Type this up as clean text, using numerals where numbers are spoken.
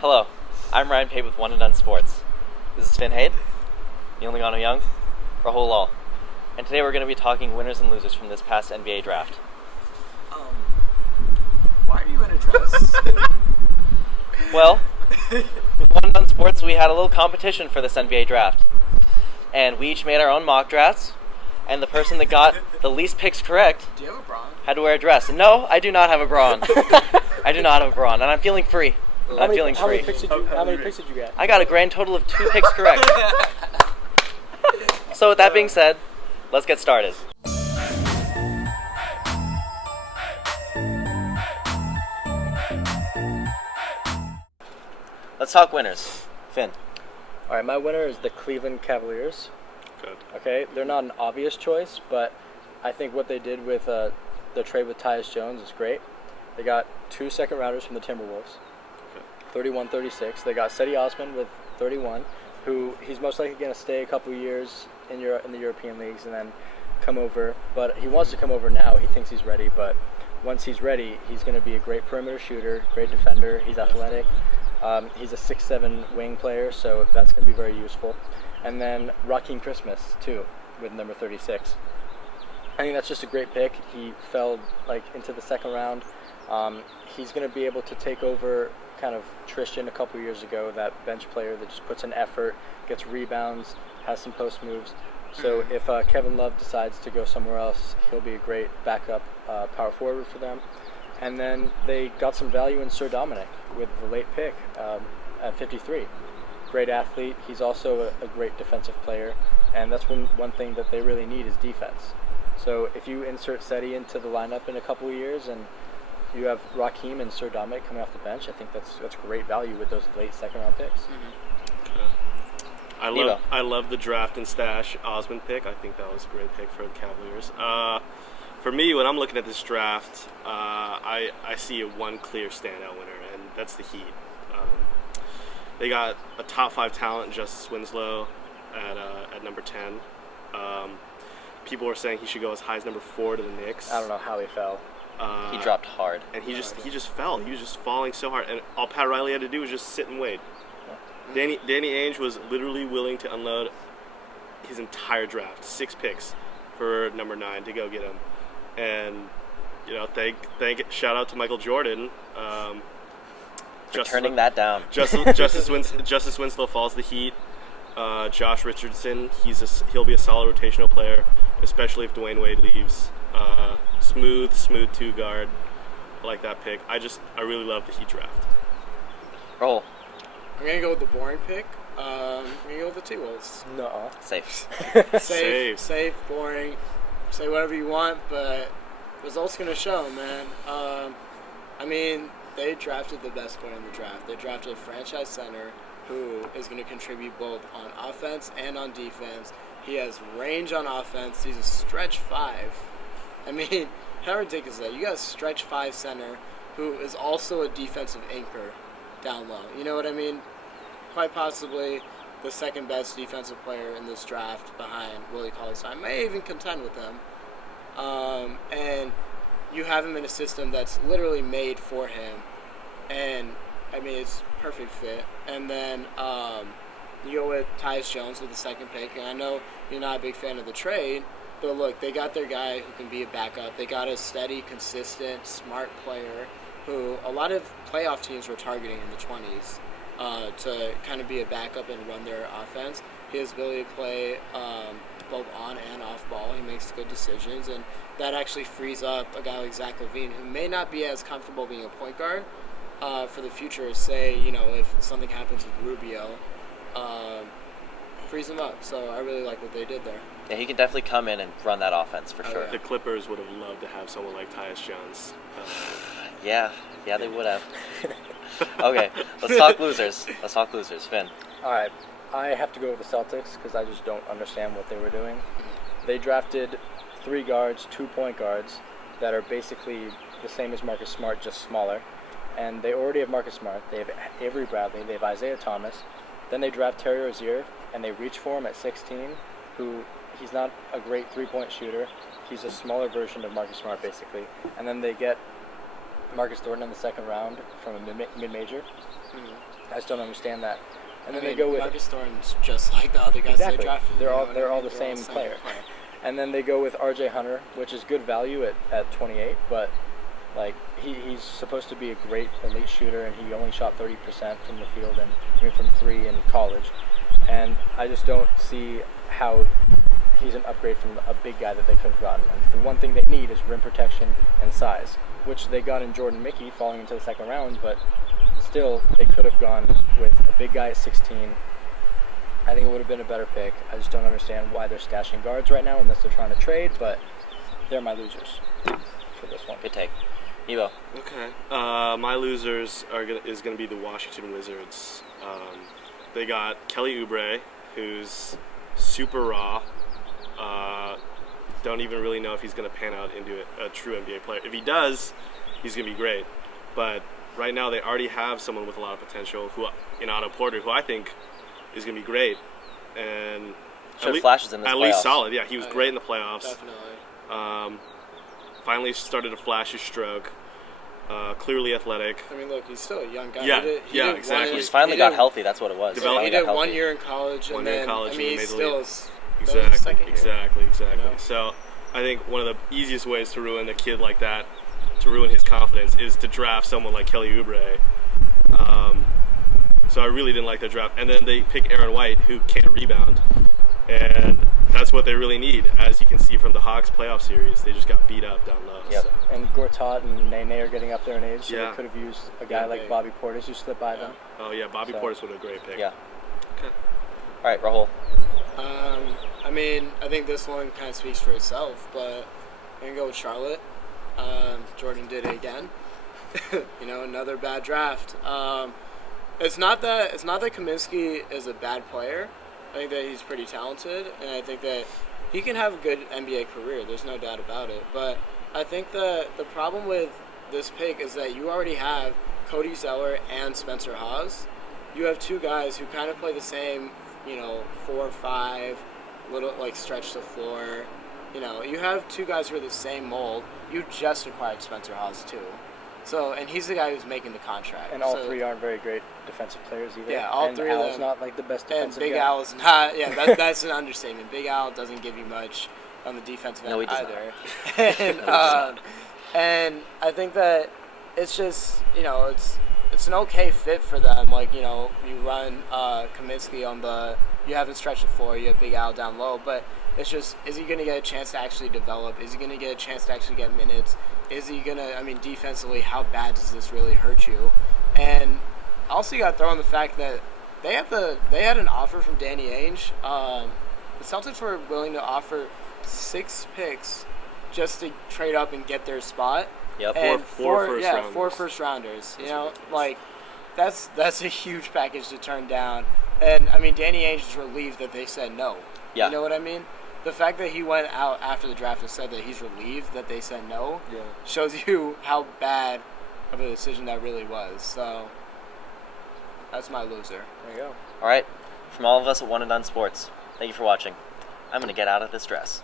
Hello, I'm Ryan Pate with One and Done Sports. This is Finn Haight, the only Gano Young, Rahul Lal, and today we're going to be talking winners and losers from this past NBA draft. Why are you in a dress? Well, with One and Done Sports, we had a little competition for this NBA draft, and we each made our own mock drafts, and the person that got the least picks correct Do you have a bra? had to wear a dress. And no, I do not have a bra on. I do not have a bra on, and I'm feeling free. I'm feeling How many free. picks did you get? I got a grand total of 2 picks correct. So with that being said, let's get started. Let's talk winners. Finn. All right, my winner is the Cleveland Cavaliers. Good. Okay, they're not an obvious choice, but I think what they did with the trade with Tyus Jones is great. They got 2 second-rounders from the Timberwolves, 31-36. They got Cedi Osman with 31, who he's most likely going to stay a couple years in the European leagues and then come over. But he wants to come over now. He thinks he's ready, but once he's ready, he's going to be a great perimeter shooter, great defender. He's athletic. He's a 6'7" wing player, so that's going to be very useful. And then Raheem Christmas, too, with number 36. I think that's just a great pick. He fell into the second round. He's going to be able to take over kind of Tristan a couple years ago, that bench player that just puts in effort, gets rebounds, has some post moves. So if Kevin Love decides to go somewhere else, he'll be a great backup power forward for them. And then they got some value in Sir Dominic with the late pick at 53. Great athlete. He's also a great defensive player, and that's one thing that they really need is defense. So if you insert Cedi into the lineup in a couple of years and you have Raheem and Sir Dominic coming off the bench, I think that's great value with those late second-round picks. I love the draft and stash Osman pick. I think that was a great pick for the Cavaliers. For me, when I'm looking at this draft, I see one clear standout winner, and that's the Heat. They got a top 5 talent, Justice Winslow, at number 10. People were saying he should go as high as number 4 to the Knicks. I don't know how he fell. He dropped hard. And he just fell. He was just falling so hard. And all Pat Riley had to do was just sit and wait. Danny Ainge was literally willing to unload his entire draft, 6 picks for number 9 to go get him. And shout out to Michael Jordan. Turning that down. Justice Winslow falls to the Heat. Josh Richardson, he'll be a solid rotational player, especially if Dwayne Wade leaves. Smooth 2 guard. I like that pick. I really love the Heat draft. Roll. I'm going to go with the boring pick. I'm going to go with the T-Wolves. No. Safe. Safe, boring. Say whatever you want, but results going to show, man. They drafted the best player in the draft. They drafted a franchise center who is going to contribute both on offense and on defense. He has range on offense. He's a stretch 5. How ridiculous is that? You got a stretch 5 center who is also a defensive anchor down low. You know what I mean? Quite possibly the second best defensive player in this draft behind Willie Cauley-Stein. May even contend with him. And you have him in a system that's literally made for him. And, it's perfect fit. And then you go with Tyus Jones with the second pick. And I know you're not a big fan of the trade, but look, they got their guy who can be a backup. They got a steady, consistent, smart player who a lot of playoff teams were targeting in the 20s to kind of be a backup and run their offense. His ability to play both on and off ball, he makes good decisions, and that actually frees up a guy like Zach LaVine, who may not be as comfortable being a point guard for the future. Say, if something happens with Rubio, frees him up. So I really like what they did there. Yeah, he can definitely come in and run that offense for sure. Yeah. The Clippers would have loved to have someone like Tyus Jones. Yeah, they would have. Okay, let's talk losers. Finn. All right, I have to go with the Celtics because I just don't understand what they were doing. They drafted 3 guards, 2 point guards that are basically the same as Marcus Smart, just smaller. And they already have Marcus Smart. They have Avery Bradley. They have Isaiah Thomas. Then they draft Terry Rozier, and they reach for him at 16, who he's not a great 3-point shooter. He's a smaller version of Marcus Smart, basically. And then they get Marcus Thornton in the second round from a mid-major. I just don't understand that. And then they go with Marcus Thornton's just like the other guys exactly. they drafted. They're all I mean? the same player. And then they go with R.J. Hunter, which is good value at 28, but like he's supposed to be a great elite shooter, and he only shot 30% from the field and from 3 in college. And I just don't see how he's an upgrade from a big guy that they could have gotten. And the one thing they need is rim protection and size, which they got in Jordan Mickey falling into the second round, but still they could have gone with a big guy at 16. I think it would have been a better pick. I just don't understand why they're stashing guards right now unless they're trying to trade, but they're my losers for this one. Good take. Evo. Okay. My losers is going to be the Washington Wizards. They got Kelly Oubre, who's super raw. Don't even really know if he's going to pan out into a true NBA player. If he does, he's going to be great. But right now they already have someone with a lot of potential, in Otto Porter, who I think is going to be great. And Showed flashes in this at playoffs. least solid. Yeah, he was great in the playoffs. Definitely. Finally started to flash his stroke. Clearly athletic. I mean, look, he's still a young guy. Yeah, He did exactly. He just finally got healthy. That's what it was. Developed- He Finally did got one healthy. year in college, One and year in then college, I and mean, he he's made the league. still that was his second year. Exactly. You know? So I think one of the easiest ways to ruin a kid like that, to ruin his confidence, is to draft someone like Kelly Oubre. So I really didn't like their draft. And then they pick Aaron White, who can't rebound. And that's what they really need. As you can see from the Hawks playoff series, they just got beat up down low. Yep. So. And Gortat and Nene are getting up there in age, so Yeah. they could have used a guy like Bobby Portis who slipped by them. Oh, yeah, Bobby So- Portis would have been a great pick. Yeah. Okay. All right, Rahul. I mean, I think this one kind of speaks for itself, but I'm going to go with Charlotte. Jordan did it again. Another bad draft. It's not that Kaminsky is a bad player. I think that he's pretty talented, and I think that he can have a good NBA career. There's no doubt about it. But I think the problem with this pick is that you already have Cody Zeller and Spencer Hawes. You have two guys who kind of play the same, 4 or 5, little like stretch the floor. You have two guys who are the same mold. You just acquired Spencer Hawes too. So, and he's the guy who's making the contract. And all So- three aren't very great defensive players either. Yeah, all and three of Al's them. not like the best And defensive Big guy. Al is not. Yeah, that's an understatement. Big Al doesn't give you much on the defensive No, end he does either. And I think that it's just it's an okay fit for them. Like you run Kaminsky on you haven't stretched the floor. You have Big Al down low, but it's just, is he going to get a chance to actually develop? Is he going to get a chance to actually get minutes? Is he going to, defensively, how bad does this really hurt you? And also you got to throw in the fact that they had an offer from Danny Ainge. The Celtics were willing to offer 6 picks just to trade up and get their spot. Yep. And Four first-rounders. 4 first-rounders. That's a huge package to turn down. And, Danny Ainge is relieved that they said no. Yeah. You know what I mean? The fact that he went out after the draft and said that he's relieved that they said no shows you how bad of a decision that really was. So, that's my loser. There you go. All right. From all of us at One and Done Sports, thank you for watching. I'm going to get out of this dress.